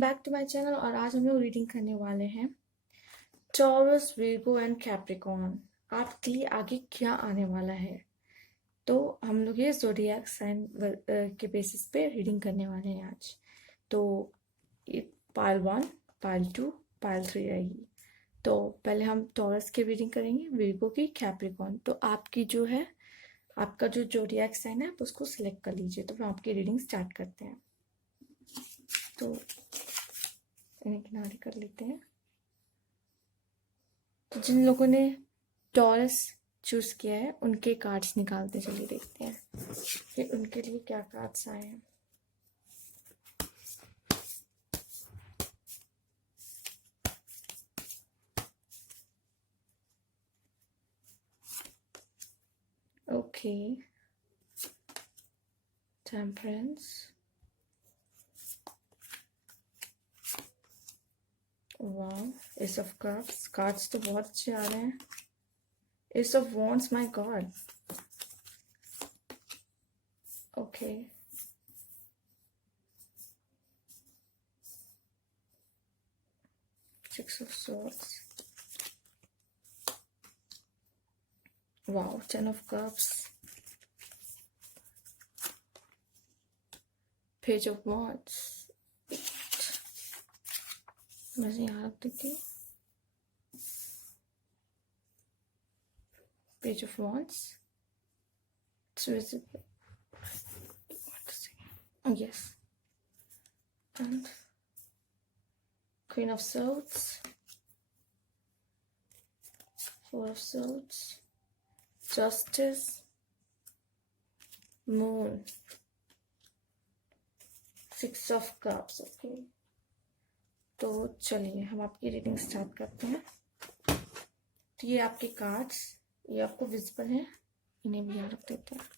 Back to my channel. और आज हम लोग रीडिंग करने वाले हैं टॉरस, विर्गो एंड कैप्रिकॉर्न। आपके लिए आगे क्या आने वाला है, तो हम लोग ये ज़ोडिएक साइन के बेसिस पे रीडिंग करने वाले हैं आज। तो ये पाइल 1, पाइल 2, पाइल 3 रहेगी। तो पहले हम टॉरस की रीडिंग करेंगे, विर्गो की, कैप्रिकॉर्न। तो आपकी जो है, आपका जो ज़ोडिएक साइन है आप उसको सिलेक्ट कर लीजिए। तो हम आपकी रीडिंग स्टार्ट करते हैं। तो इन्हें किनारे कर लेते हैं। तो जिन लोगों ने टॉरस चूज किया है उनके कार्ड्स निकालते चलिए, देखते हैं कि उनके लिए क्या कार्ड्स आए हैं। ओके, टेम्परेंस, वाह, एस ऑफ कप्स। कार्ड्स तो बहुत अच्छे आ रहे हैं। Ace of wands, my god. Okay, six of swords, वाह, ten of cups, page of wands. मैं यहाँ रख देती हूँ। Page of wands, it's visible, yes, and Queen of Swords, Four of Swords, Justice, Moon, Six of Cups। Okay, तो चलिए हम आपकी रीडिंग स्टार्ट करते हैं। तो ये आपके कार्ड्स, ये आपको विजिबल हैं, इन्हें भी यहाँ रख देते हैं।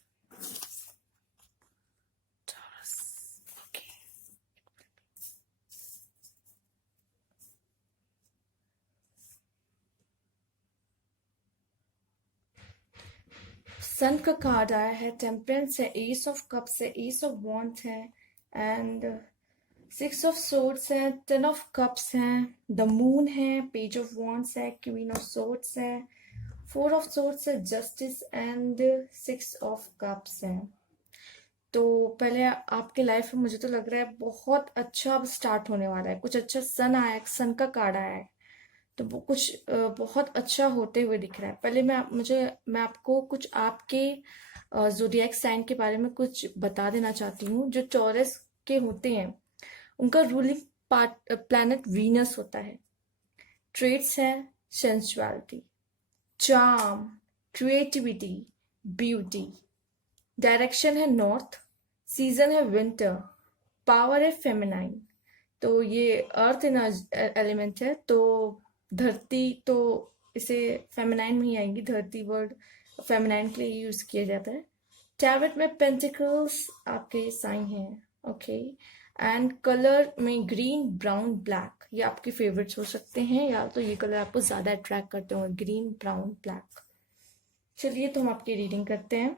सन का कार्ड आया है, टेम्परेंस है, एस ऑफ कप्स है, एस ऑफ वॉन्ड्स है, एंड सिक्स ऑफ सोर्ड्स है, टेन ऑफ कप्स है, द मून है, पेज ऑफ वॉन्ड्स है, क्वीन ऑफ सोर्ड्स है, फोर ऑफ सोर्ड्स है, justice, and six of cups है। तो पहले आपके लाइफ में मुझे तो लग रहा है बहुत अच्छा अब स्टार्ट होने वाला है। कुछ अच्छा, सन आया है, सन का कार्ड आया है, तो वो कुछ बहुत अच्छा होते हुए दिख रहा है। पहले मैं आपको कुछ आपके ज़ोडिएक साइन के बारे में कुछ बता देना चाहती हूँ। जो टॉरस के होते हैं उनका रूलिंग पार्ट प्लैनेट वीनस होता है। ट्रेट्स है sensuality, charm, creativity, beauty. Direction है नॉर्थ, सीजन है विंटर, पावर है फेमिनाइन। तो ये अर्थ एलिमेंट है, तो धरती तो इसे फेमिनाइन में ही आएंगी। धरती वर्ड फेमिनाइन के लिए यूज किया जाता है। टैरोट में पेंटिकल्स आपके साइन है। ओके, एंड कलर में ग्रीन, ब्राउन, ब्लैक, ये आपके फेवरेट्स हो सकते हैं, या तो ये कलर आपको ज्यादा अट्रैक्ट करते होंगे, ग्रीन, ब्राउन, ब्लैक। चलिए तो हम आपकी रीडिंग करते हैं।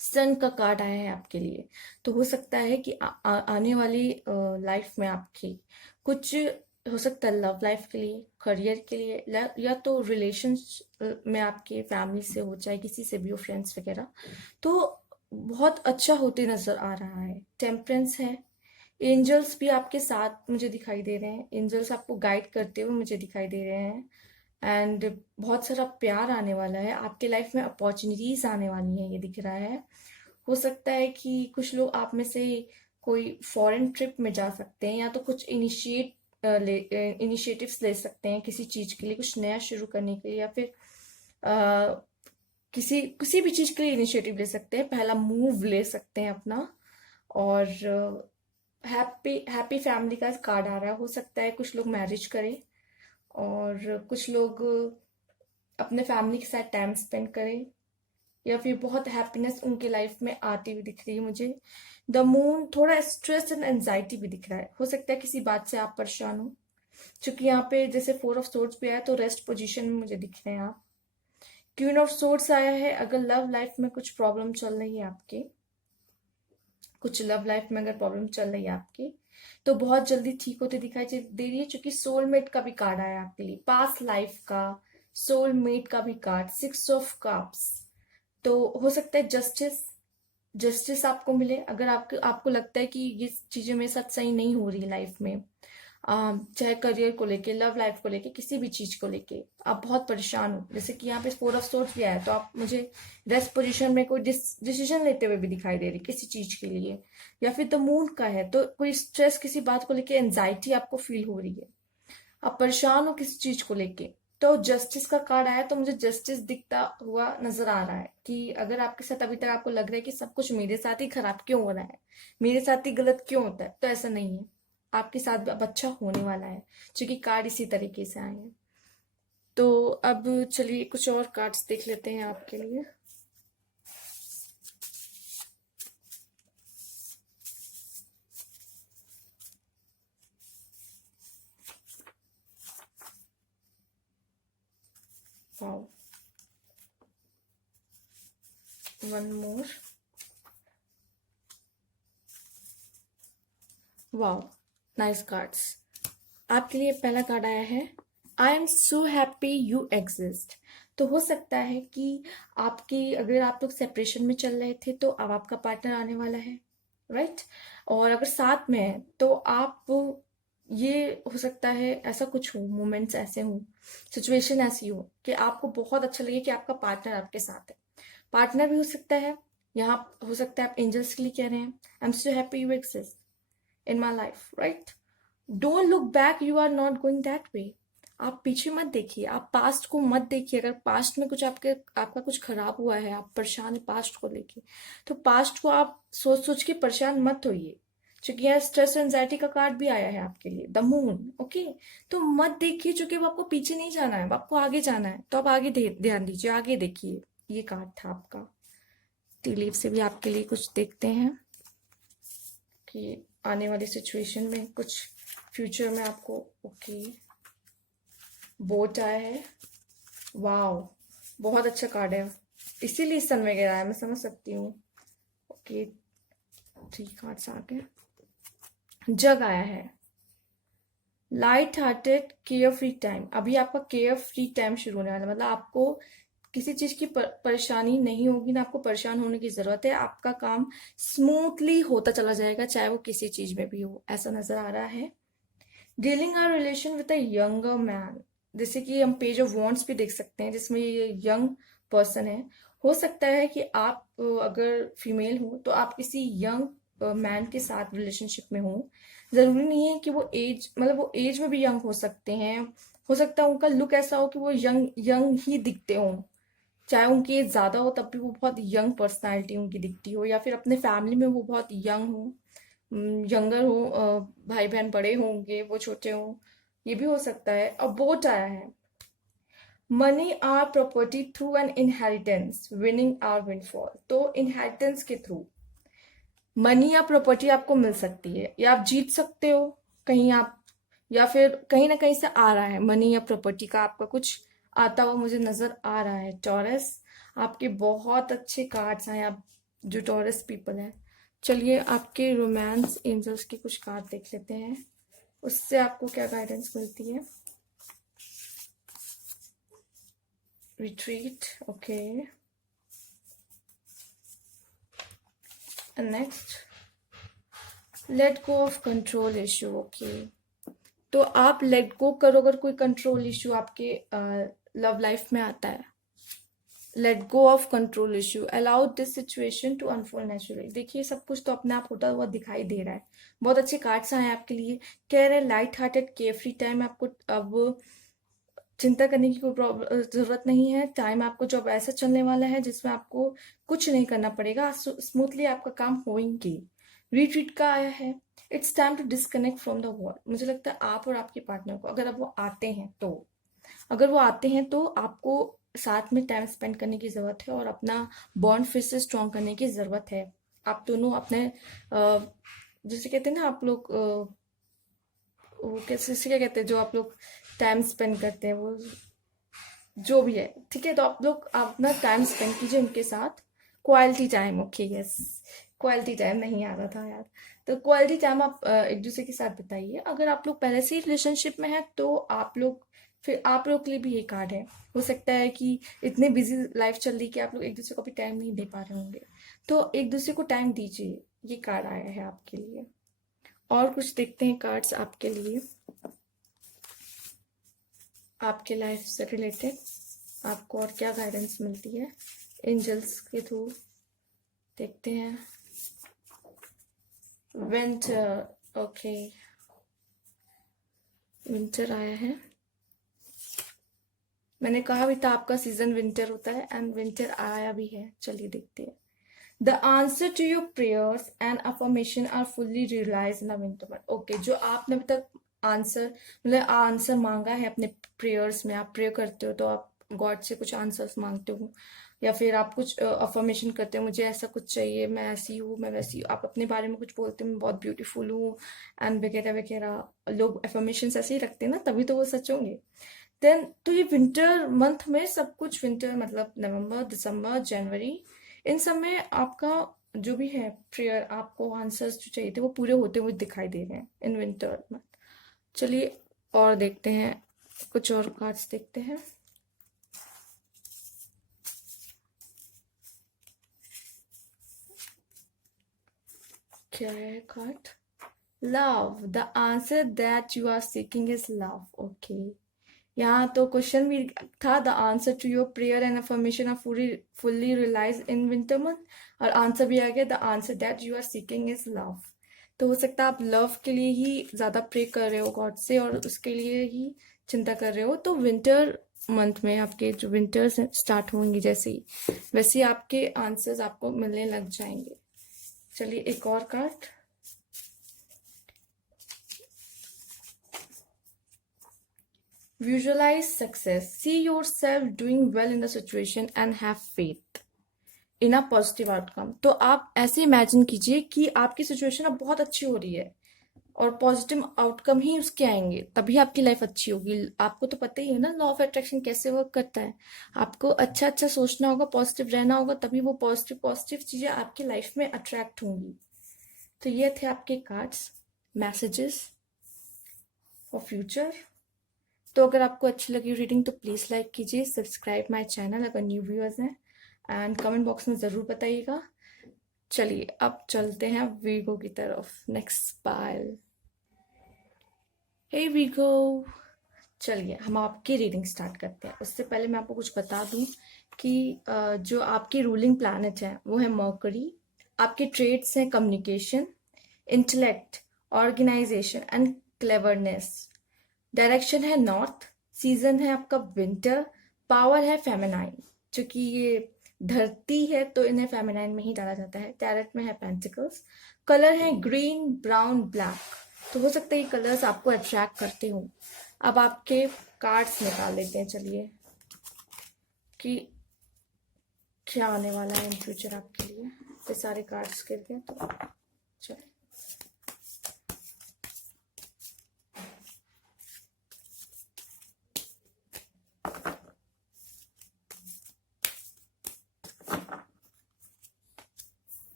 सन का कार्ड आया है आपके लिए, तो हो सकता है कि आने वाली लाइफ में आपकी कुछ हो सकता है, लव लाइफ के लिए, करियर के लिए, या तो रिलेशन में आपके फैमिली से हो, चाहे किसी से भी हो, फ्रेंड्स वगैरह, तो बहुत अच्छा होते नजर आ रहा है। टेम्परेंस है, एंजल्स भी आपके साथ मुझे दिखाई दे रहे हैं। एंजल्स आपको गाइड करते हुए मुझे दिखाई दे रहे हैं। एंड बहुत सारा प्यार आने वाला है आपके लाइफ में, अपॉर्चुनिटीज आने वाली हैं, ये दिख रहा है। हो सकता है कि कुछ लोग आप में से कोई फॉरेन ट्रिप में जा सकते हैं, या तो कुछ इनिशिएटिव्स ले सकते हैं किसी चीज के लिए, कुछ नया शुरू करने के लिए, या फिर आ, किसी भी चीज के लिए इनिशिएटिव ले सकते हैं, पहला मूव ले सकते हैं अपना। और हैप्पी हैप्पी फैमिली का कार्ड आ रहा है। हो सकता है कुछ लोग मैरिज करें, और कुछ लोग अपने फैमिली के साथ टाइम स्पेंड करें, या फिर बहुत हैप्पीनेस उनके लाइफ में आती हुई दिख रही है मुझे। द मून, थोड़ा स्ट्रेस एंड एंजाइटी भी दिख रहा है। हो सकता है किसी बात से आप परेशान हो, क्योंकि यहाँ पे जैसे फोर ऑफ सोर्ड्स भी आया, तो रेस्ट पोजीशन में मुझे दिख रहे हैं आप। क्वीन ऑफ सोर्ड्स आया है, अगर लव लाइफ में कुछ प्रॉब्लम चल रही है आपके, कुछ लव लाइफ में अगर प्रॉब्लम चल रही है आपकी, तो बहुत जल्दी ठीक होते दिखाई दे रही है, क्योंकि सोलमेट का भी कार्ड आया आपके लिए, पास्ट लाइफ का, सोलमेट का भी कार्ड, 6 ऑफ कप्स। तो हो सकता है जस्टिस, जस्टिस आपको मिले। अगर आपको आपको लगता है कि ये चीजें मेरे साथ सही नहीं हो रही लाइफ में, चाहे करियर को लेके, लव लाइफ को लेके, किसी भी चीज को लेके आप बहुत परेशान हो, जैसे कि यहाँ पे 4 ऑफ सोर्ड्स भी आया है, तो आप मुझे रेस्ट पोजीशन में कोई डिसीजन लेते हुए भी दिखाई दे रही किसी चीज के लिए। या फिर द मून का है, तो कोई स्ट्रेस, किसी बात को लेके एंजाइटी आपको फील हो रही है, आप परेशान हो किसी चीज को लेके। तो जस्टिस का कार्ड आया, तो मुझे जस्टिस दिखता हुआ नजर आ रहा है कि अगर आपके साथ अभी तक आपको लग रहा है कि सब कुछ मेरे साथ ही खराब क्यों हो रहा है, मेरे साथ ही गलत क्यों होता है, तो ऐसा नहीं है, आपके साथ भी अब अच्छा होने वाला है, क्योंकि कार्ड इसी तरीके से आए हैं। तो अब चलिए कुछ और कार्ड्स देख लेते हैं आपके लिए। Wow, one more, wow, nice cards. आपके लिए पहला कार्ड आया है, आई am so happy you exist. तो हो सकता है कि आपकी, अगर आप लोग सेपरेशन में चल रहे थे, तो अब आपका पार्टनर आने वाला है, राइट। और अगर साथ में है तो आप, ये हो सकता है ऐसा कुछ हो, मोमेंट्स ऐसे हो, सिचुएशन ऐसी हो कि आपको बहुत अच्छा लगे कि आपका पार्टनर आपके साथ है। पार्टनर भी हो सकता है, यहाँ हो सकता है आप एंजल्स के लिए कह रहे हैं, I am so happy you exist in my life, right. Don't look back, you are not going that way. आप पीछे मत देखिए, आप पास्ट को मत देखिए। अगर पास्ट में कुछ आपका कुछ खराब हुआ है, आप परेशान है पास्ट को लेके, तो पास्ट को आप सोच सोच के परेशान मत होइए, क्योंकि यहाँ स्ट्रेस एंजाइटी का कार्ड भी आया है आपके लिए, द मून, ओके। तो मत देखिए, क्योंकि अब आपको पीछे नहीं जाना है, अब आपको आगे जाना है, तो आप आगे ध्यान दीजिए, आगे देखिए। ये कार्ड था आपका। टी लीफ से भी आपके लिए कुछ देखते हैं कि आने वाली सिचुएशन में कुछ फ्यूचर में आपको, ओके, बोट आया है, वाओ, बहुत अच्छा कार्ड है, इसीलिए सन में गिरा है, मैं समझ सकती हूँ। ओके, 3 कार्ड्स आ गए। जग आया है, light hearted care free time. अभी आपका केयर फ्री टाइम शुरू होने वाला है, मतलब आपको किसी चीज की परेशानी नहीं होगी, ना आपको परेशान होने की जरूरत है, आपका काम स्मूथली होता चला जाएगा, चाहे वो किसी चीज में भी हो, ऐसा नजर आ रहा है। Dealing or relation with a younger man, जैसे कि हम पेज ऑफ वॉन्ट्स भी देख सकते हैं, जिसमें ये यंग पर्सन है। हो सकता है कि आप अगर फीमेल हो तो आप किसी यंग मैन के साथ रिलेशनशिप में हो। जरूरी नहीं है कि वो एज, मतलब वो एज में भी यंग हो सकते हैं। हो सकता है उनका लुक ऐसा हो कि वो यंग यंग ही दिखते हो, चाहे उनकी एज ज्यादा हो तब भी वो बहुत यंग पर्सनालिटी उनकी दिखती हो, या फिर अपने फैमिली में वो बहुत यंग हो, यंगर हो, भाई बहन बड़े होंगे, वो छोटे हो, ये भी हो सकता है। अब बोट आया है, money or property through an inheritance winning or windfall. तो इनहेरिटेंस के थ्रू मनी या प्रॉपर्टी आपको मिल सकती है, या आप जीत सकते हो कहीं आप, या फिर कहीं ना कहीं से आ रहा है मनी या प्रॉपर्टी का आपका कुछ आता हुआ मुझे नजर आ रहा है। टॉरस, आपके बहुत अच्छे कार्ड्स हैं, आप जो टॉरस पीपल हैं। चलिए आपके रोमांस एंजल्स के कुछ कार्ड देख लेते हैं, उससे आपको क्या गाइडेंस मिलती है। Retreat, okay, next, let go of control issue, okay. तो आप लेट गो करो अगर कोई कंट्रोल इश्यू आपके लव लाइफ में आता है। Let go of control issue, allow this situation to unfold naturally. देखिए सब कुछ तो अपने आप होता हुआ दिखाई दे रहा है, बहुत अच्छे कार्ड्स आए हैं आपके लिए। कह रहे हैं light hearted care free time, आपको अब चिंता करने की कोई जरूरत नहीं है। टाइम आपको जो अब ऐसा चलने वाला है जिसमें आपको कुछ नहीं करना पड़ेगा, स्मूथली आपका काम होंगे। रिट्रीट का आया है, it's time to disconnect from the world. मुझे लगता है आप और आपके पार्टनर को, अगर अब वो आते हैं तो, अगर वो आते हैं तो आपको साथ में टाइम स्पेंड करने की जरूरत है और अपना बॉन्ड फिर से स्ट्रॉन्ग करने की जरूरत है। आप दोनों अपने जैसे कहते हैं ना आप लोग, वो कैसे क्या कहते हैं जो आप लोग टाइम स्पेंड करते हैं, वो जो भी है, ठीक है। तो आप लोग अपना टाइम स्पेंड कीजिए उनके साथ, quality time, okay, yes, quality time नहीं आ रहा था यार। तो क्वालिटी टाइम आप एक दूसरे के साथ बिताइए। अगर आप लोग पहले से ही रिलेशनशिप में हैं तो आप लोग, फिर आप लोग के लिए भी ये कार्ड है। हो सकता है कि इतने बिजी लाइफ चल रही कि आप लोग एक दूसरे को भी टाइम नहीं दे पा रहे होंगे, तो एक दूसरे को टाइम दीजिए। ये कार्ड आया है आपके लिए। और कुछ देखते हैं कार्ड्स आपके लिए, आपके लाइफ से रिलेटेड आपको और क्या गाइडेंस मिलती है एंजल्स के थ्रू। देखते हैं। विंटर, ओके, विंटर आया है। मैंने कहा भी था आपका सीजन विंटर होता है, एंड विंटर आया भी है। चलिए देखते हैं। The answer to your prayers and affirmation are fully realize in the winter month. Okay, जो आपने अभी तक आंसर, मतलब आंसर मांगा है अपने प्रेयर्स में, आप प्रेयर करते हो तो आप गॉड से कुछ आंसर्स मांगते हो, या फिर आप कुछ अफर्मेशन करते हो, मुझे ऐसा कुछ चाहिए, मैं ऐसी हूँ, मैं वैसी हूँ, आप अपने बारे में कुछ बोलते हो, मैं बहुत ब्यूटीफुल हूँ एंड वगैरह वगैरह। लोग अफर्मेशन ऐसे ही रखते हैं ना, तभी तो वो सच होंगे। देन तो ये विंटर मंथ में सब कुछ, विंटर मतलब नवंबर, दिसंबर, जनवरी, इन सब में आपका जो भी है प्रेयर, आपको आंसर्स जो चाहिए थे वो पूरे होते हुए दिखाई दे रहे हैं इन विंटर मंथ। चलिए और देखते हैं, कुछ और कार्ड्स देखते हैं। क्या है card? Love, the answer that you are seeking is love. Okay, यहाँ तो क्वेश्चन भी था, the answer to your prayer and affirmation are fully realize in winter month, और आंसर भी आ गया, the answer that you are seeking is love. तो हो सकता है आप लव के लिए ही ज्यादा प्रे कर रहे हो गॉड से, और उसके लिए ही चिंता कर रहे हो। तो विंटर मंथ में आपके जो विंटर स्टार्ट होंगे जैसे ही, वैसे ही आपके आंसर्स आपको मिलने लग जाएंगे। चलिए एक और card. Visualize success. See yourself doing well in the situation and have faith in a positive outcome. तो आप ऐसे इमेजिन कीजिए कि आपकी सिचुएशन अब बहुत अच्छी हो रही है और पॉजिटिव आउटकम ही उसके आएंगे, तभी आपकी लाइफ अच्छी होगी। आपको तो पता ही है ना लॉ ऑफ अट्रैक्शन कैसे वर्क करता है। आपको अच्छा अच्छा सोचना होगा, पॉजिटिव रहना होगा, तभी वो पॉजिटिव पॉजिटिव चीजें आपकी लाइफ में अट्रैक्ट होंगी। तो ये थे आपके कार्ड्स, मैसेजेस फॉर फ्यूचर। तो अगर आपको अच्छी लगी रीडिंग तो प्लीज़ लाइक कीजिए, सब्सक्राइब माय चैनल अगर न्यू व्यूअर्स हैं, एंड कमेंट बॉक्स में ज़रूर बताइएगा। चलिए अब चलते हैं वीगो की तरफ, नेक्स्ट पाइल। हे वीगो, चलिए हम आपकी रीडिंग स्टार्ट करते हैं। उससे पहले मैं आपको कुछ बता दूं कि जो आपकी रूलिंग प्लैनेट है वो है मर्करी। आपके ट्रेड्स हैं communication, intellect, organisation and cleverness. Direction है नॉर्थ, सीजन है आपका विंटर, पावर है फेमिनाइन, क्योंकि ये धरती है तो इन्हें फेमिनाइन में ही डाला जाता है। टैरेट में है पेंटिकल्स, कलर है ग्रीन, ब्राउन, ब्लैक। तो हो सकता है ये कलर्स आपको अट्रैक्ट करते हो। अब आपके कार्ड्स निकाल लेते हैं, चलिए, कि क्या आने वाला है इन फ्यूचर आपके लिए। ये सारे कार्ड्स गिर गए तो चलिए।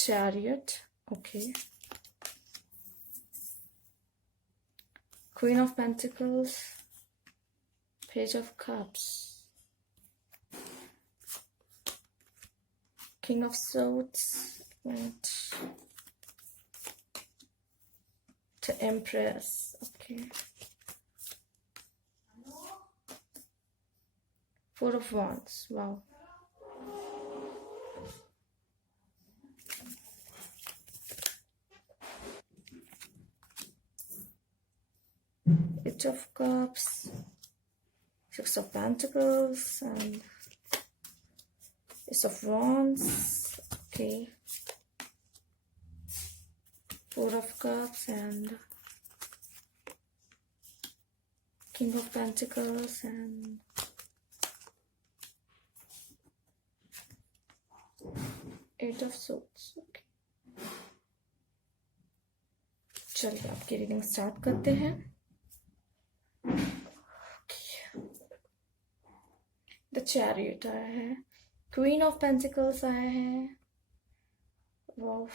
Chariot, okay. Queen of Pentacles, Page of Cups, King of Swords, and the Empress, okay. Four of Wands, wow. Eight of Cups, Six of Pentacles, and Ace of Wands, okay. Four of Cups and King of Pentacles and Eight of Swords, okay. चलिए आपकी reading start करते हैं। The chariot आया है, queen of pentacles आया है, वाह,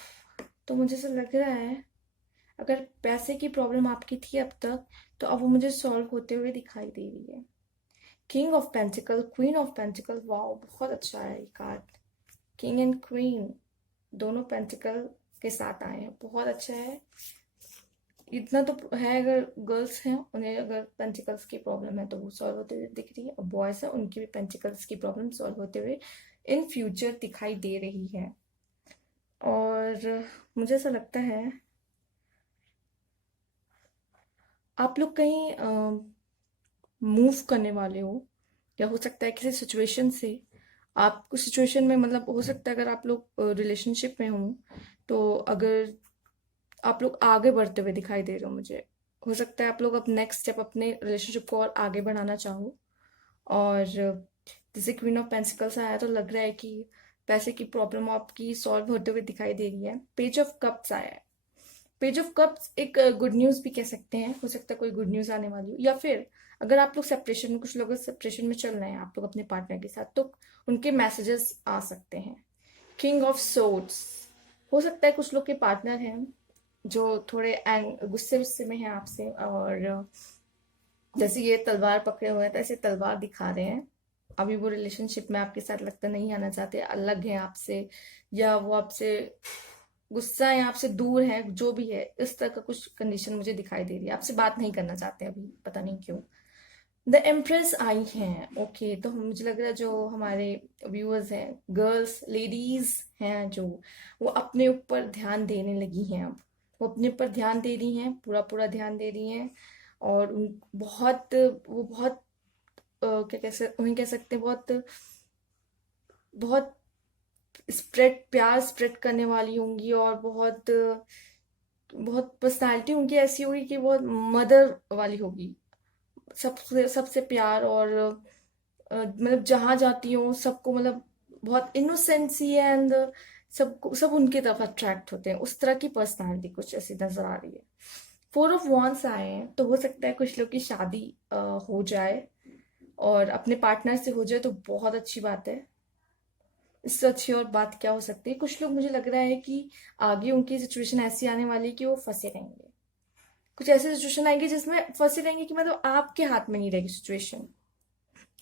तो मुझे ऐसा लग रहा है अगर पैसे की प्रॉब्लम आपकी थी अब तक, तो अब वो मुझे सॉल्व होते हुए दिखाई दे रही है। King of pentacle, queen of pentacle, wow बहुत अच्छा है ये कार्ड। किंग एंड क्वीन दोनों पेंटिकल के साथ आए हैं, बहुत अच्छा है। इतना तो है, अगर गर्ल्स हैं उन्हें अगर पेंटिकल्स की प्रॉब्लम है तो वो सॉल्व होते हुए दिख रही है, और बॉयज है उनकी भी पेंटिकल्स की प्रॉब्लम सॉल्व होते हुए इन फ्यूचर दिखाई दे रही है। और मुझे ऐसा लगता है आप लोग कहीं मूव करने वाले हो, या हो सकता है किसी सिचुएशन से, आप कुछ सिचुएशन में, मतलब हो सकता है अगर आप लोग रिलेशनशिप में हो, तो अगर आप लोग आगे बढ़ते हुए दिखाई दे रहे हो मुझे, हो सकता है आप लोग अब नेक्स्ट स्टेप अपने रिलेशनशिप को और आगे बढ़ाना चाहो। और जैसे क्वीन ऑफ पेंसिकल्स आया तो लग रहा है कि पैसे की प्रॉब्लम आपकी सॉल्व होते हुए दिखाई दे रही है। पेज ऑफ कप्स आया है। पेज ऑफ कप्स एक गुड न्यूज भी कह सकते हैं, हो सकता है कोई गुड न्यूज आने वाली हो, या फिर अगर आप लोग सेपरेशन में, कुछ लोग सेपरेशन में चल रहे हैं आप लोग अपने पार्टनर के साथ, तो उनके मैसेजेस आ सकते हैं। किंग ऑफ सोर्ड्स, हो सकता है कुछ लोग के पार्टनर हैं जो थोड़े गुस्से गुस्से में हैं आपसे, और जैसे ये तलवार पकड़े हुए हैं तो ऐसे तलवार दिखा रहे हैं। अभी वो रिलेशनशिप में आपके साथ लगता नहीं आना चाहते, अलग हैं आपसे, या वो आपसे गुस्सा है, आपसे दूर है, जो भी है, इस तरह का कुछ कंडीशन मुझे दिखाई दे रही है। आपसे बात नहीं करना चाहते अभी, पता नहीं क्यों। द एम्प्रेस आई हैं, ओके, तो मुझे लग रहा है जो हमारे व्यूअर्स हैं, गर्ल्स लेडीज हैं जो, वो अपने ऊपर ध्यान देने लगी हैं अब। वो अपने ऊपर ध्यान दे रही हैं, पूरा पूरा ध्यान दे रही हैं। और बहुत, वो बहुत क्या उन्हें कह सकते हैं, बहुत बहुत स्प्रेड, प्यार स्प्रेड करने वाली होंगी, और बहुत बहुत पर्सनालिटी उनकी ऐसी होगी कि बहुत मदर वाली होगी। सबसे सबसे प्यार, और मतलब जहां जाती हो सबको, मतलब बहुत इनोसेंसी है, एंड सब उनकी तरफ अट्रैक्ट होते हैं, उस तरह की पर्सनालिटी कुछ ऐसी नजर आ रही है। फोर ऑफ वॉन्स आए हैं, तो हो सकता है कुछ लोग की शादी हो जाए, और अपने पार्टनर से हो जाए तो बहुत अच्छी बात है। इससे अच्छी और बात क्या हो सकती है। कुछ लोग, मुझे लग रहा है कि आगे उनकी सिचुएशन ऐसी आने वाली है कि वो फंसे रहेंगे। कुछ ऐसी सिचुएशन आएगी जिसमें फंसे रहेंगे कि मतलब आपके हाथ में नहीं रहेगी सिचुएशन,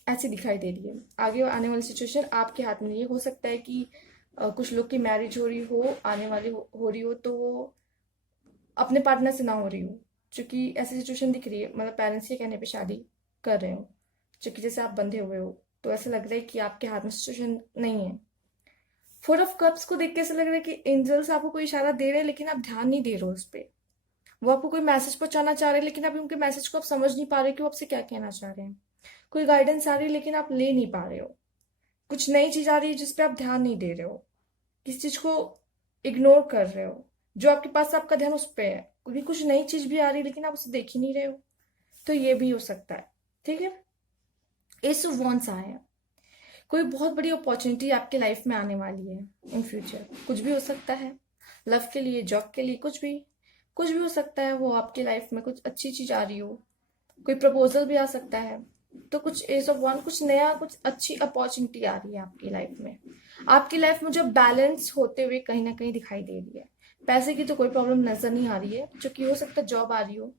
ऐसी दिखाई दे रही है। आगे आने वाली सिचुएशन आपके हाथ में नहीं है। हो सकता है कि कुछ लोग की मैरिज हो रही हो, आने वाली हो रही हो, तो वो अपने पार्टनर से ना हो रही हो, क्योंकि ऐसी सिचुएशन दिख रही है, मतलब पेरेंट्स के कहने पे शादी कर रहे हो, क्योंकि जैसे आप बंधे हुए हो, तो ऐसा लग रहा है कि आपके हाथ में सिचुएशन नहीं है। फोर ऑफ कप्स को देख के ऐसा लग रहा है कि एंजल्स आपको कोई इशारा दे रहे हैं, लेकिन आप ध्यान नहीं दे रहे हो उस पर। वो आपको कोई मैसेज पहुंचाना चाह रहे हैं, लेकिन अभी उनके मैसेज को आप समझ नहीं पा रहे कि वो आपसे क्या कहना चाह रहे हैं। कोई गाइडेंस आ रही है, लेकिन आप ले नहीं पा रहे हो। कुछ नई चीज आ रही है जिसपे आप ध्यान नहीं दे रहे हो, किसी चीज को इग्नोर कर रहे हो, जो आपके पास आपका ध्यान उस पे है, क्योंकि कुछ नई चीज भी आ रही है लेकिन आप उसे देख ही नहीं रहे हो। तो ये भी हो सकता है। ठीक है, एस ऑफ वॉन्ड्स आए हैं। कोई बहुत बड़ी अपॉर्चुनिटी आपके लाइफ में आने वाली है इन फ्यूचर, कुछ भी हो सकता है, लव के लिए, जॉब के लिए, कुछ भी हो सकता है। वो आपकी लाइफ में कुछ अच्छी चीज आ रही हो, कोई प्रपोजल भी आ सकता है। तो कुछ एस ऑफ वन, कुछ नया, कुछ अच्छी अपॉर्चुनिटी आ रही है आपकी लाइफ में। आपकी लाइफ में जो बैलेंस होते हुए कहीं ना कहीं दिखाई दे रही है। पैसे की तो कोई प्रॉब्लम नजर नहीं आ रही है, क्योंकि हो सकता है जॉब आ रही हो,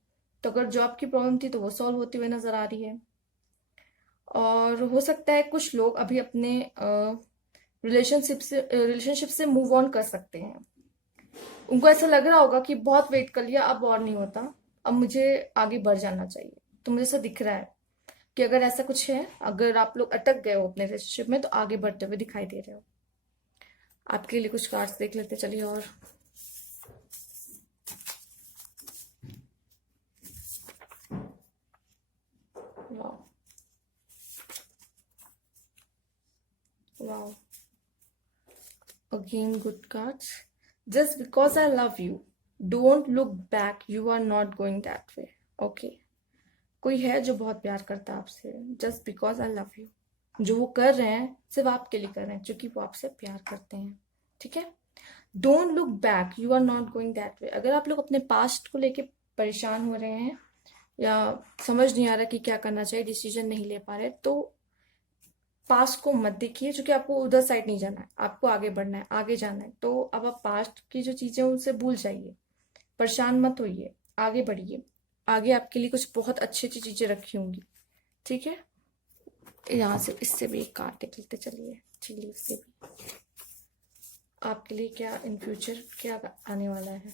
तो अगर जॉब की प्रॉब्लम थी तो वो सॉल्व होते हुए नजर आ रही है। और हो सकता है कुछ लोग अभी अपने रिलेशनशिप से मूव ऑन कर सकते हैं। उनको ऐसा लग रहा होगा कि बहुत वेट कर लिया, अब और नहीं होता, अब मुझे आगे बढ़ जाना चाहिए। तो मुझे ऐसा दिख रहा है कि अगर ऐसा कुछ है, अगर आप लोग अटक गए हो अपने रिलेशनशिप में, तो आगे बढ़ते हुए दिखाई दे रहे हो। आपके लिए कुछ कार्ड्स देख लेते, चलिए। और वाह, वाह, again good cards. Just because I love you, don't look back, you are not going that way. Okay, कोई है जो बहुत प्यार करता है आपसे, just because I love you, जो वो कर रहे हैं सिर्फ आपके लिए कर रहे हैं, क्योंकि वो आपसे प्यार करते हैं। ठीक है, don't look back, you are not going that way. अगर आप लोग अपने पास्ट को लेके परेशान हो रहे हैं, या समझ नहीं आ रहा कि क्या करना चाहिए, डिसीजन नहीं ले पा रहे, तो पास्ट को मत देखिए, क्योंकि आपको उधर साइड नहीं जाना है, आपको आगे बढ़ना है, आगे जाना है। तो अब आप पास्ट की जो चीजें हैं उनसे भूल जाइए, परेशान मत होइए, आगे बढ़िए। आगे आपके लिए कुछ बहुत अच्छी अच्छी चीजें रखी होंगी, ठीक है। यहाँ से इससे भी एक कार्ड देख लेते चलिए, चिली से भी आपके लिए क्या इन फ्यूचर क्या आने वाला है।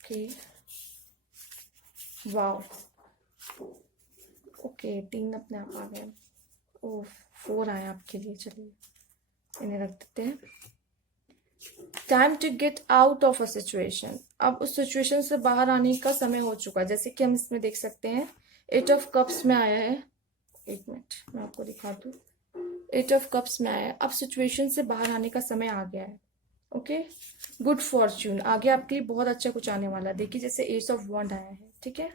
ओके, वाओ, ओके, 3 अपने आप आ गए। ओ, 4 आया आपके लिए, चलिए इन्हें रख देते हैं। Time to get out of a situation, अब उस सिचुएशन से बाहर आने का समय हो चुका है। जैसे कि हम इसमें देख सकते हैं 8 ऑफ कप्स में आया है। एक मिनट मैं आपको दिखा दूँ। 8 ऑफ कप्स में आया है, अब सिचुएशन से बाहर आने का समय आ गया है। ओके, गुड फॉर्च्यून, आगे आपके लिए बहुत अच्छा कुछ आने वाला है। देखिए जैसे एस ऑफ वॉन्ड आया है, ठीक है।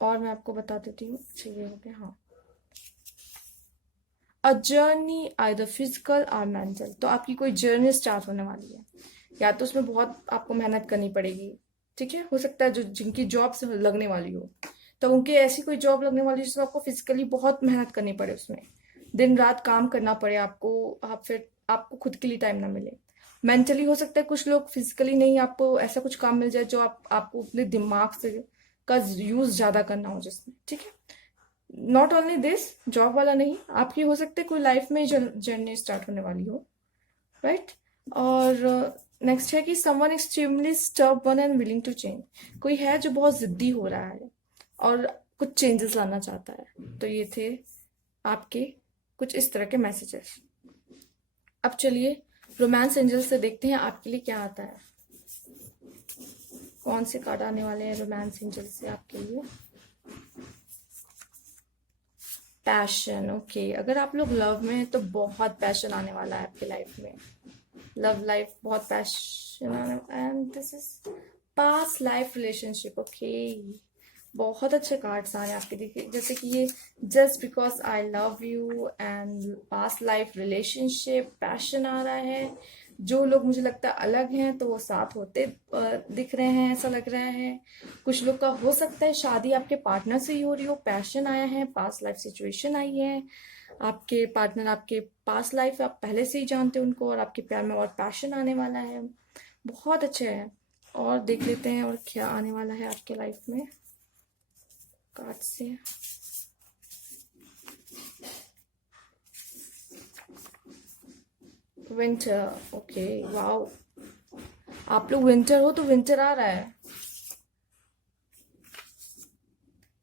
और मैं आपको बता देती हूँ, अच्छा ये हो गया, हाँ। अ जर्नी आइदर फिजिकल और मेंटल, तो आपकी कोई जर्नी स्टार्ट होने वाली है, या तो उसमें बहुत आपको मेहनत करनी पड़ेगी, ठीक है। हो सकता है जो जिनकी जॉब से लगने वाली हो, तो उनकी ऐसी कोई जॉब लगने वाली है जिसमें आपको फिजिकली बहुत मेहनत करनी पड़े, उसमें दिन रात काम करना पड़े आपको, आप फिर आपको खुद के लिए टाइम ना मिले। मेंटली हो सकता है कुछ लोग, फिजिकली नहीं, आपको ऐसा कुछ काम मिल जाए जो आपको अपने दिमाग से का यूज ज्यादा करना हो जिसमें, ठीक है। नॉट ओनली दिस, जॉब वाला नहीं, आपकी हो सकता है कोई लाइफ में जर्नी स्टार्ट होने वाली हो, राइट। और नेक्स्ट है कि someone extremely stubborn and willing to change, कोई है जो बहुत जिद्दी हो रहा है और कुछ चेंजेस लाना चाहता है। तो ये थे आपके कुछ इस तरह के मैसेजेस। अब चलिए रोमांस एंजल से देखते हैं आपके लिए क्या आता है, कौन से कार्ड आने वाले हैं रोमांस एंजल से आपके लिए। पैशन, ओके, अगर आप लोग लव में हैं तो बहुत पैशन आने वाला है आपकी लाइफ में, लव लाइफ बहुत पैशन आने, and this is past life relationship, okay. बहुत अच्छे कार्ड्स आ रहे हैं आपके, देखिए जैसे कि ये just because I love you and past life relationship, passion आ रहा है। जो लोग मुझे लगता है अलग हैं तो वो साथ होते दिख रहे हैं, ऐसा लग रहा है। कुछ लोग का हो सकता है शादी आपके पार्टनर से ही हो रही हो, पैशन आया है, पास्ट लाइफ सिचुएशन आई है। आपके पार्टनर आपके पास्ट लाइफ आप पहले से ही जानते हो उनको, और आपके प्यार में और पैशन आने वाला है, बहुत अच्छे है। और देख लेते हैं और क्या आने वाला है आपके लाइफ में कार्ड से। विंटर, ओके, वाओ, आप लोग विंटर हो तो विंटर आ रहा है,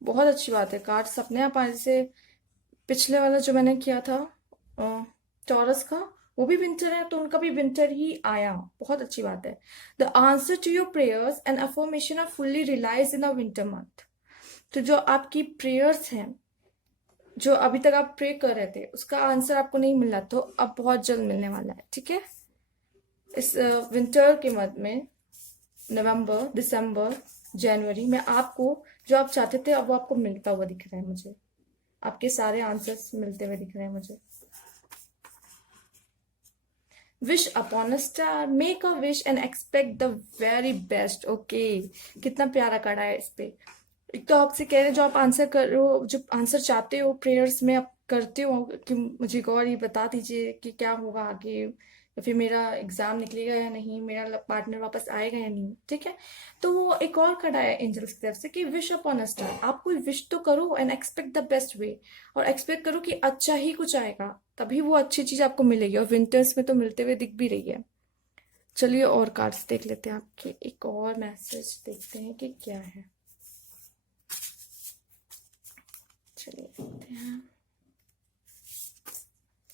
बहुत अच्छी बात है। कार्ड्स अपने आप आने से, पिछले वाला जो मैंने किया था टॉरस का, वो भी विंटर है तो उनका भी विंटर ही आया, बहुत अच्छी बात है। The answer to your prayers and affirmation are fully realize in a winter month, तो जो आपकी प्रेयर्स हैं, जो अभी तक आप प्रे कर रहे थे उसका आंसर आपको नहीं मिला तो अब बहुत जल्द मिलने वाला है, ठीक है। इस विंटर के मध्य में नवंबर, दिसंबर, जनवरी में आपको जो आप चाहते थे अब वो आपको मिलता हुआ दिख रहा है मुझे, आपके सारे आंसर्स मिलते हुए दिख रहे हैं मुझे। Wish upon a star, make a wish and expect the very best, okay. कितना प्यारा कार्ड है इस पे। एक तो आपसे कह रहे हैं जो आप आंसर कर रहे हो, जो आंसर चाहते हो प्रेयर्स में आप करते हो कि मुझे गौर ये बता दीजिए कि क्या होगा आगे, या फिर मेरा एग्जाम निकलेगा या नहीं, मेरा पार्टनर वापस आएगा या नहीं, ठीक है। तो वो एक और कार्ड आया एंजल्स की तरफ से कि विश अपॉन अ स्टार, आप कोई विश तो करो and expect the best way, और एक्सपेक्ट करो कि अच्छा ही कुछ आएगा, तभी वो अच्छी चीज आपको मिलेगी, और विंटर्स में तो मिलते हुए दिख भी रही है। चलिए और कार्ड्स देख लेते हैं आपके, एक और मैसेज देखते हैं कि क्या है। चलिए देखते हैं,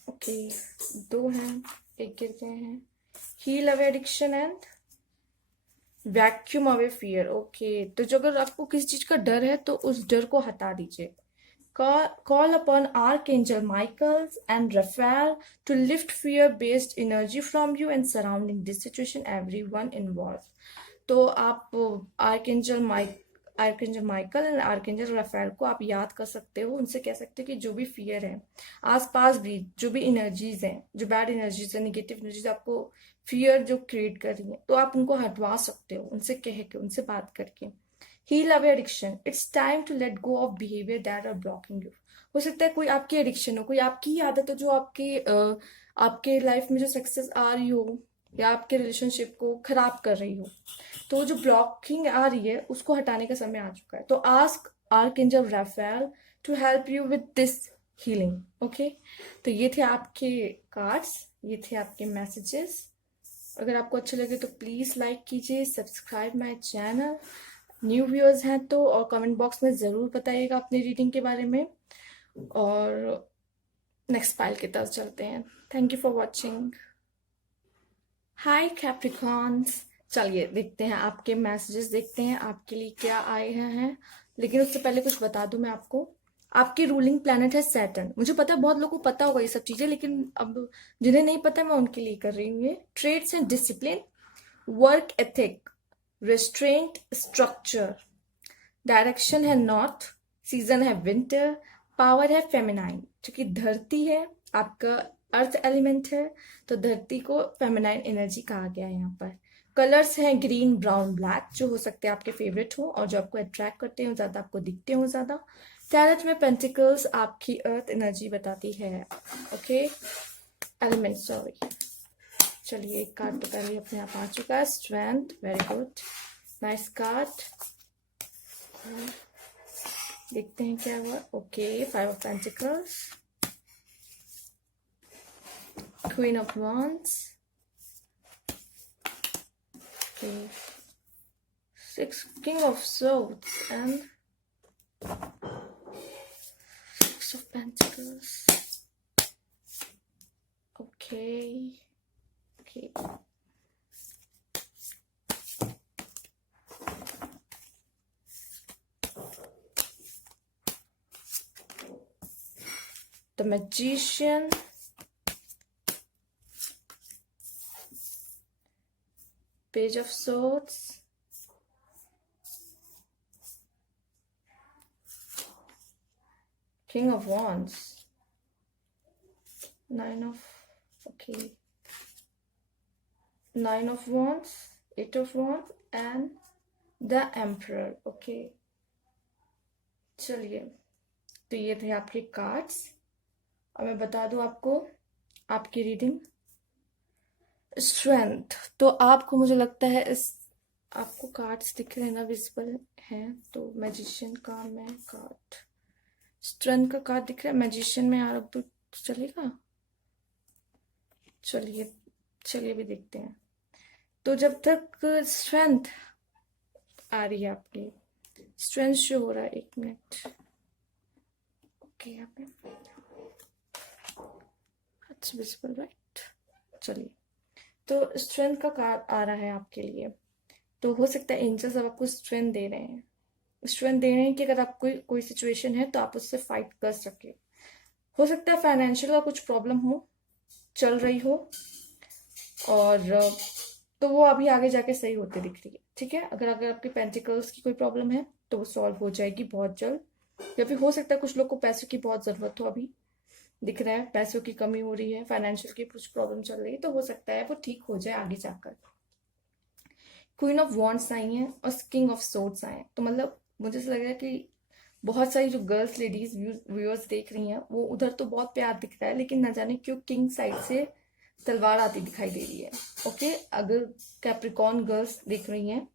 ओके, 2 हैं, एक गिर गए हैं। Heal away addiction and vacuum away fear, okay. तो जो अगर आपको किसी चीज का डर है तो उस डर को हटा दीजिए। Call upon Archangel Michael and Raphael to lift fear-based energy from you and surrounding this situation, everyone involved. तो आप archangel Michael and archangel Raphael को आप याद कर सकते हो, उनसे कह सकते हो कि जो भी फियर है आसपास भी, जो भी एनर्जीज हैं, जो बैड एनर्जीज है, निगेटिव एनर्जीज आपको फियर जो क्रिएट कर रही है, तो आप उनको हटवा सकते हो उनसे कह के, उनसे बात करके। Heal away addiction, it's time to let go of behaviour that are blocking you. हो सकता है कोई आपकी एडिक्शन हो, कोई आपकी ही आदत हो जो आपके लाइफ में जो सक्सेस आ रही हो या आपके रिलेशनशिप को खराब कर रही हो, तो जो ब्लॉकिंग आ रही है उसको हटाने का समय आ चुका है। तो ask archangel Raphael to help you with this healing. Okay, तो ये थे आपके कार्ड्स, ये थे आपके मैसेजेस। अगर आपको अच्छे लगे तो प्लीज लाइक कीजिए, subscribe my channel. New viewers हैं तो और कमेंट बॉक्स में जरूर बताइएगा अपनी रीडिंग के बारे में। और नेक्स्ट फाइल की तरफ चलते हैं। Thank you for watching. Hi Capricorns, चलिए देखते हैं आपके मैसेजेस, देखते हैं आपके लिए क्या आए हैं। लेकिन उससे पहले कुछ बता दूं मैं आपको, आपकी रूलिंग प्लैनेट है सैटर्न। मुझे पता है बहुत लोगों को पता होगा ये सब चीजें, लेकिन अब जिन्हें नहीं पता मैं उनके लिए कर रही हूँ ये। Traits and discipline, work ethic, restraint, structure, direction है नॉर्थ, सीजन है विंटर, पावर है फेमिनाइन। क्योंकि धरती है आपका अर्थ एलिमेंट है, तो धरती को फेमिनाइन एनर्जी कहा गया है यहाँ पर। कलर्स हैं ग्रीन, ब्राउन, ब्लैक, जो हो सकते हैं आपके फेवरेट हो और जो आपको अट्रैक्ट करते हो ज्यादा, आपको दिखते हो ज्यादा। टैलेंट में पेंटिकल्स आपकी अर्थ एनर्जी बताती है। Okay, element, sorry. चलिए एक कार्ड तो पहले अपने आप आ चुका है, strength, very good, nice card. देखते हैं क्या हुआ। Okay, 5 of pentacles, queen of wands, okay, 6 king of swords and 6 of pentacles. Okay, okay. The magician, page of swords, king of wands, 9 of, okay, 9 of wands, 8 of wands and the emperor. okay, चलिए, तो ये थे आपके cards. और मैं बता दूं आपको आपकी रीडिंग। स्ट्रेंथ, तो आपको, मुझे लगता है इस, आपको कार्ड्स दिख रहे हैं ना, विजिबल हैं, तो मैजिशियन का मैं कार्ड, स्ट्रेंथ का कार्ड दिख रहा है, मैजिशियन में यार तो चलेगा। चलिए चलिए भी देखते हैं। तो जब तक स्ट्रेंथ आ रही है आपकी, स्ट्रेंथ शो हो रहा है, 1 मिनट। ओके, यहाँ पे अच्छा विजिबल, राइट। चलिए, तो स्ट्रेंथ का कार्ड आ रहा है आपके लिए। तो हो सकता है एंजल्स अब आपको स्ट्रेंथ दे रहे हैं, स्ट्रेंथ दे रहे हैं कि अगर आप कोई सिचुएशन है तो आप उससे फाइट कर सके। हो सकता है फाइनेंशियल का कुछ प्रॉब्लम हो, चल रही हो, और तो वो अभी आगे जाके सही होते दिख रही है। ठीक है, अगर अगर आपके पेंटिकल्स की कोई प्रॉब्लम है तो वो सॉल्व हो जाएगी बहुत जल्द। या फिर हो सकता है कुछ लोग को पैसों की बहुत जरूरत हो, अभी दिख रहा है पैसों की कमी हो रही है, फाइनेंशियल की कुछ प्रॉब्लम चल रही है, तो हो सकता है वो ठीक हो जाए आगे जाकर। क्वीन ऑफ वॉन्ड्स आई है और किंग ऑफ सोर्ड्स आए हैं, तो मतलब मुझे ऐसा लग रहा है कि बहुत सारी जो गर्ल्स लेडीज व्यूअर्स देख रही हैं वो उधर तो बहुत प्यार दिख रहा है, लेकिन न जाने क्यों किंग साइड से तलवार आती दिखाई दे रही है। ओके, अगर कैप्रिकॉर्न गर्ल्स देख रही हैं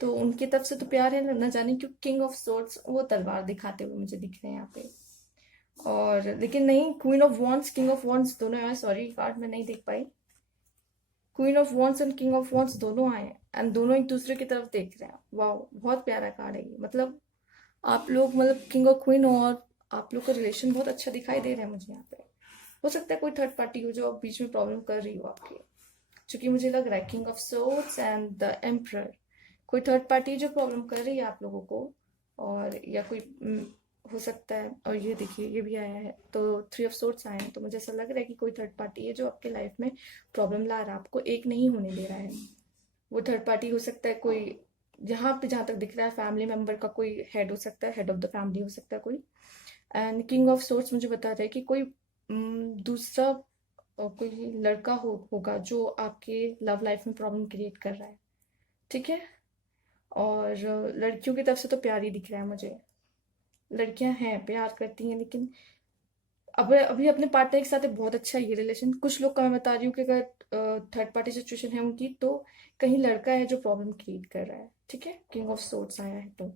तो उनकी तरफ से तो प्यार है, न जाने क्यों किंग ऑफ सोर्ड्स वो तलवार दिखाते हुए मुझे दिख रहे हैं यहाँ पे। और लेकिन नहीं, queen of wands king of wands दोनों आए, सॉरी कार्ड मैं नहीं देख पाई। Queen of wands and king of wands दोनों आए एंड दोनों एक दूसरे की तरफ देख रहे हैं। वाह, बहुत प्यारा कार्ड है ये। मतलब आप लोग, मतलब किंग और क्वीन हो और आप लोग का रिलेशन बहुत अच्छा दिखाई दे रहा है मुझे यहाँ पे। हो सकता है कोई थर्ड पार्टी हो जो बीच में प्रॉब्लम कर रही हो आपकी, क्योंकि मुझे लग रहा है king of swords and the emperor, कोई थर्ड पार्टी जो प्रॉब्लम कर रही है आप लोगों को, और या कोई हो सकता है। और ये देखिए ये भी आया है, तो 3 ऑफ सोर्ड्स आए हैं, तो मुझे ऐसा लग रहा है कि कोई थर्ड पार्टी है जो आपके लाइफ में प्रॉब्लम ला रहा है, आपको एक नहीं होने दे रहा है। वो थर्ड पार्टी हो सकता है कोई, जहाँ पे जहाँ तक दिख रहा है फैमिली मेंबर का कोई हेड हो सकता है, हेड ऑफ द फैमिली हो सकता है कोई। एंड किंग ऑफ सोर्ड्स मुझे बता रहा है कि कोई दूसरा कोई लड़का होगा जो आपके लव लाइफ में प्रॉब्लम क्रिएट कर रहा है। ठीक है, और लड़कियों की तरफ से तो प्यार ही दिख रहा है मुझे, लड़कियां हैं प्यार करती हैं, लेकिन अब अभी अपने पार्टनर के साथ एक बहुत अच्छा है ये रिलेशन। कुछ लोग का मैं बता रही हूँ कि अगर थर्ड पार्टी सिचुएशन है उनकी, तो कहीं लड़का है जो प्रॉब्लम क्रिएट कर रहा है, ठीक है, किंग ऑफ सोर्ड्स आया है। तो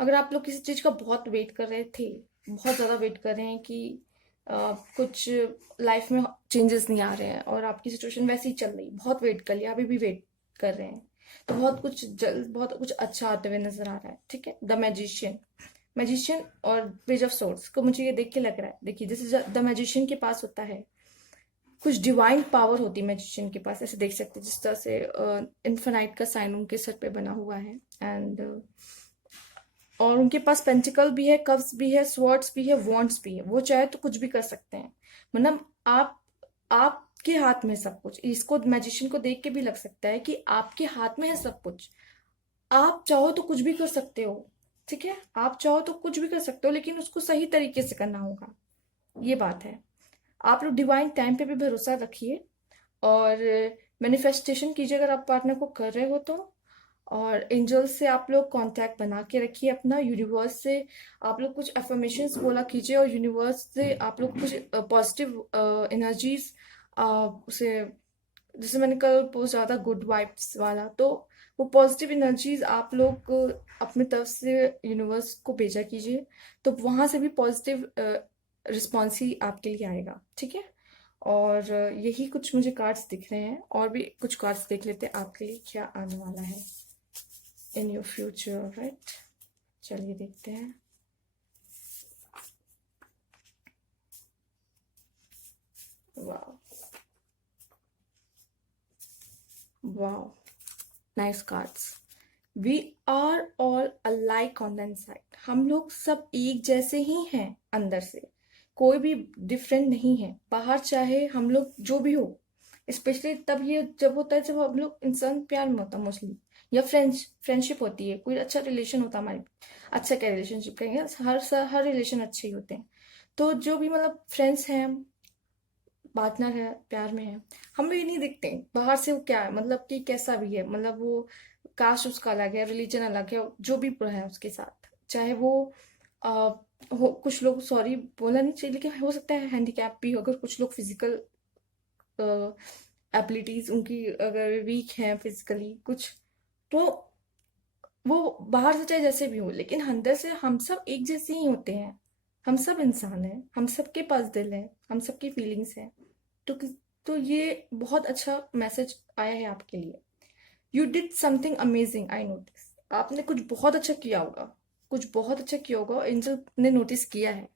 अगर आप लोग किसी चीज का बहुत वेट कर रहे थे, बहुत ज्यादा वेट कर रहे हैं कि कुछ लाइफ में चेंजेस नहीं आ रहे हैं और आपकी सिचुएशन वैसी ही चल रही, बहुत वेट कर लिया, अभी भी वेट कर रहे हैं, तो बहुत कुछ जल्द बहुत कुछ अच्छा आते हुए नजर आ रहा है, ठीक है। द मैजिशियन, मैजिशियन और पेज ऑफ सोर्ड्स को मुझे ये देख के लग रहा है, देखिए जैसे द मैजिशियन के पास होता है कुछ डिवाइन पावर होती है मैजिशियन के पास, ऐसे देख सकते हैं जिस तरह से इन्फिनाइट का साइन उनके सर पे बना हुआ है। एंड और उनके पास पेंटिकल भी है, कप्स भी है, स्वॉर्ड्स भी है, वॉन्ड्स भी है। वो चाहे तो कुछ भी कर सकते हैं, मतलब आपके हाथ में सब कुछ। इसको मैजिशियन को देख के भी लग सकता है कि आपके हाथ में है सब कुछ, आप चाहो तो कुछ भी कर सकते हो, ठीक है, आप चाहो तो कुछ भी कर सकते हो, लेकिन उसको सही तरीके से करना होगा, ये बात है। आप लोग डिवाइन टाइम पे भी भरोसा रखिए और मैनिफेस्टेशन कीजिए अगर आप पार्टनर को कर रहे हो तो। और एंजल से आप लोग कांटेक्ट बना के रखिए अपना, यूनिवर्स से आप लोग कुछ अफर्मेशंस बोला कीजिए और यूनिवर्स से आप लोग कुछ पॉजिटिव एनर्जीज उसे, जैसे मैंने कल पोस्ट डाला था गुड वाइब्स वाला, तो वो पॉजिटिव एनर्जीज आप लोग अपनी तरफ से यूनिवर्स को भेजा कीजिए, तो वहां से भी पॉजिटिव रिस्पॉन्स ही आपके लिए आएगा, ठीक है। और यही कुछ मुझे कार्ड्स दिख रहे हैं, और भी कुछ कार्ड्स देख लेते हैं आपके लिए क्या आने वाला है इन योर फ्यूचर, राइट। चलिए देखते हैं। वाह, वाह, nice cards. We are all alike on the inside, हम लोग सब एक जैसे ही हैं अंदर से, कोई भी डिफरेंट नहीं है बाहर, चाहे हम लोग जो भी हो। स्पेशली तब ये जब होता है जब हम लोग इंसान प्यार में होता है मोस्टली, या फ्रेंडशिप होती है, कोई अच्छा रिलेशन होता है हमारे, अच्छा क्या रिलेशनशिप कहेंगे, हर रिलेशन अच्छे ही होते हैं। तो जो भी मतलब फ्रेंड्स हैं, पार्टनर है, प्यार में है, हम भी नहीं दिखते बाहर से वो क्या है, मतलब कि कैसा भी है, मतलब वो कास्ट उसका अलग है, रिलीजन अलग है, जो भी है उसके साथ, चाहे वो आ, कुछ लोग, सॉरी बोलना नहीं चाहिए, लेकिन हो सकता है हैंडीकैप भी हो, अगर कुछ लोग फिजिकल एबिलिटीज उनकी अगर वीक हैं फिजिकली कुछ, तो वो बाहर से चाहे जैसे भी हो, लेकिन अंदर से हम सब एक जैसे ही होते हैं। हम सब इंसान हैं, हम सबके पास दिल है, हम सबकी फीलिंग्स हैं। तो तो ये बहुत अच्छा मैसेज आया है आपके लिए। You did something amazing, I notice, आपने कुछ बहुत अच्छा किया होगा, कुछ बहुत अच्छा किया होगा, एंजल ने नोटिस किया है।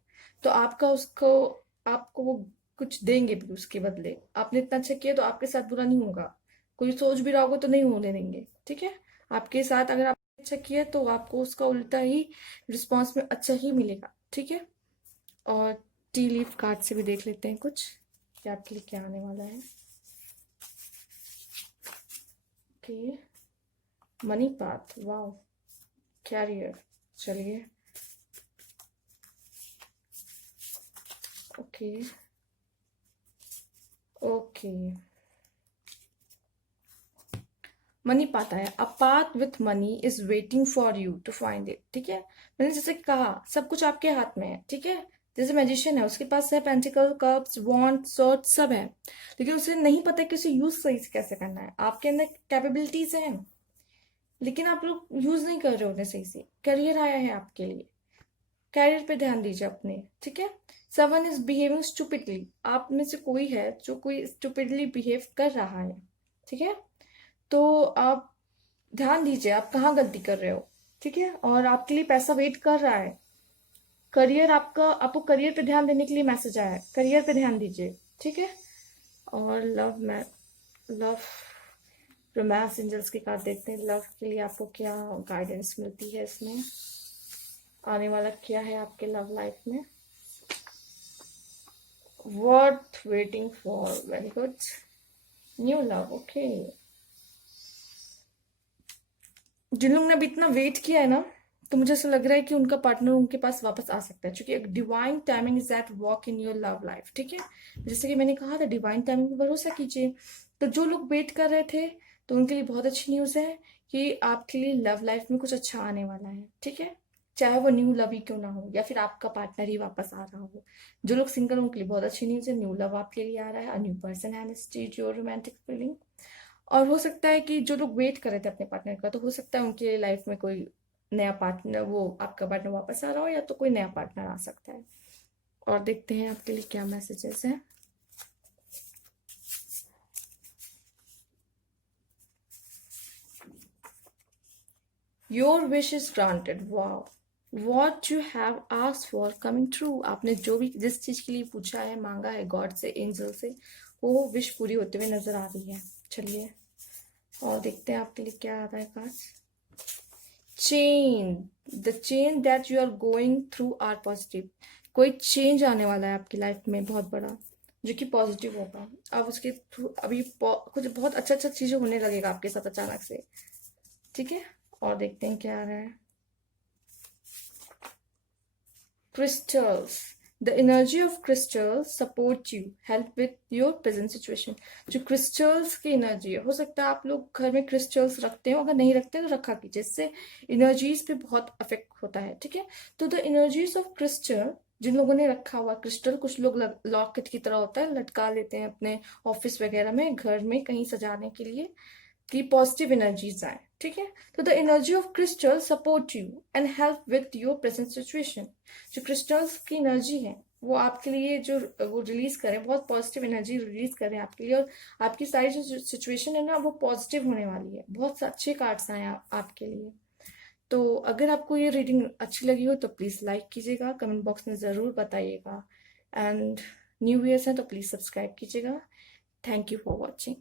तो आपका उसको, आपको वो कुछ देंगे भी उसके बदले। आपने इतना अच्छा किया तो आपके साथ बुरा नहीं होगा, कोई सोच भी रहा होगा तो नहीं होने देंगे, ठीक है। आपके साथ अगर आपने अच्छा किया तो आपको उसका उल्टा ही रिस्पॉन्स में अच्छा ही मिलेगा, ठीक है। और टी लीफ कार्ड से भी देख लेते हैं कुछ कि आपके लिए क्या आने वाला है। Okay, money path, wow, career, चलिए, ओके, ओके, मनी पाता है, a path with money is waiting for you to find it, ठीक है। मैंने जैसे कहा सब कुछ आपके हाथ में है, ठीक है। जैसे मैजिशियन है, उसके पास है पेंटिकल, कप्स, वॉन्ड, स्वॉर्ड, सब है, लेकिन उसे नहीं पता कि उसे यूज सही से कैसे करना है। आपके अंदर कैपेबिलिटीज हैं, लेकिन आप लोग यूज नहीं कर रहे हो उन्हें सही से। करियर आया है आपके लिए, कैरियर पे ध्यान दीजिए अपने, ठीक है। समवन इज बिहेविंग स्टूपिडली, आप में से कोई है जो कोई स्टूपिडली बिहेव कर रहा है, ठीक है। तो आप ध्यान दीजिए आप कहाँ गलती कर रहे हो, ठीक है। और आपके लिए पैसा वेट कर रहा है, करियर आपका, आपको करियर पे ध्यान देने के लिए मैसेज आया है, करियर पे ध्यान दीजिए, ठीक है। और लव रोमांस एंजल्स की कार्ड देखते हैं, लव के लिए आपको क्या गाइडेंस मिलती है इसमें, आने वाला क्या है आपके लव लाइफ में। Worth waiting for, very good, new love, okay. जिन लोगों ने अभी इतना वेट किया है ना, तो मुझे ऐसा लग रहा है कि उनका पार्टनर उनके पास वापस आ सकता है, क्योंकि एक divine timing is at work in your love life, ठीक है। जैसे कि मैंने कहा था डिवाइन टाइमिंग पर भरोसा कीजिए। तो जो लोग वेट कर रहे थे, तो उनके लिए बहुत अच्छी न्यूज है कि आपके लिए लव लाइफ में कुछ अच्छा आने वाला है, ठीक है। चाहे वो न्यू लव ही क्यों ना हो या फिर आपका पार्टनर ही वापस आ रहा हो। जो लोग सिंगल उनके लिए बहुत अच्छी न्यूज़ है, न्यू लव आपके लिए आ रहा है, a new person has stage your romantic feeling. और हो सकता है कि जो लोग वेट कर रहे थे अपने पार्टनर का, तो हो सकता है उनके लाइफ में कोई नया पार्टनर, वो आपका पार्टनर वापस आ रहा हो, या तो कोई नया पार्टनर आ सकता है। और देखते हैं आपके लिए क्या मैसेजेस हैं। Your wish is granted, wow. What you have asked for coming true. आपने जो भी जिस चीज के लिए पूछा है, मांगा है गॉड से, एंजल से, वो विश पूरी होते हुए नजर आ रही है। चलिए और देखते हैं आपके लिए क्या आ रहा है cards. Change, the change that you are going through are positive. कोई चेंज आने वाला है आपकी लाइफ में बहुत बड़ा, जो कि पॉजिटिव होगा। अब उसके थ्रू अभी कुछ बहुत अच्छा अच्छा चीजें होने लगेगा आपके साथ अचानक से। ठीक है, और देखते हैं क्या आ रहा है। Crystals. The energy of crystals support you, help with your present situation. जो crystals की एनर्जी है, हो सकता है आप लोग घर में crystals रखते हो, अगर नहीं रखते तो रखा कीजिए, इससे energies पे बहुत अफेक्ट होता है। ठीक है, तो the energies of crystal, जिन लोगों ने रखा हुआ क्रिस्टल, कुछ लोग लॉकेट की तरह होता है, लटका लेते हैं अपने ऑफिस वगैरह में, घर में कहीं सजाने के लिए, की पॉजिटिव एनर्जीज आए। ठीक है, तो the energy of crystal support you and help with your present situation. जो क्रिस्टल्स की एनर्जी है वो आपके लिए जो वो रिलीज करें, बहुत पॉजिटिव एनर्जी रिलीज करें आपके लिए, और आपकी सारी जो सिचुएशन है ना वो पॉजिटिव होने वाली है। बहुत अच्छे कार्ड्स आए आपके लिए। तो अगर आपको ये रीडिंग अच्छी लगी हो तो प्लीज़ लाइक कीजिएगा, कमेंट बॉक्स में ज़रूर बताइएगा, एंड न्यू ईयर्स हैं तो प्लीज़ सब्सक्राइब कीजिएगा। Thank you for watching.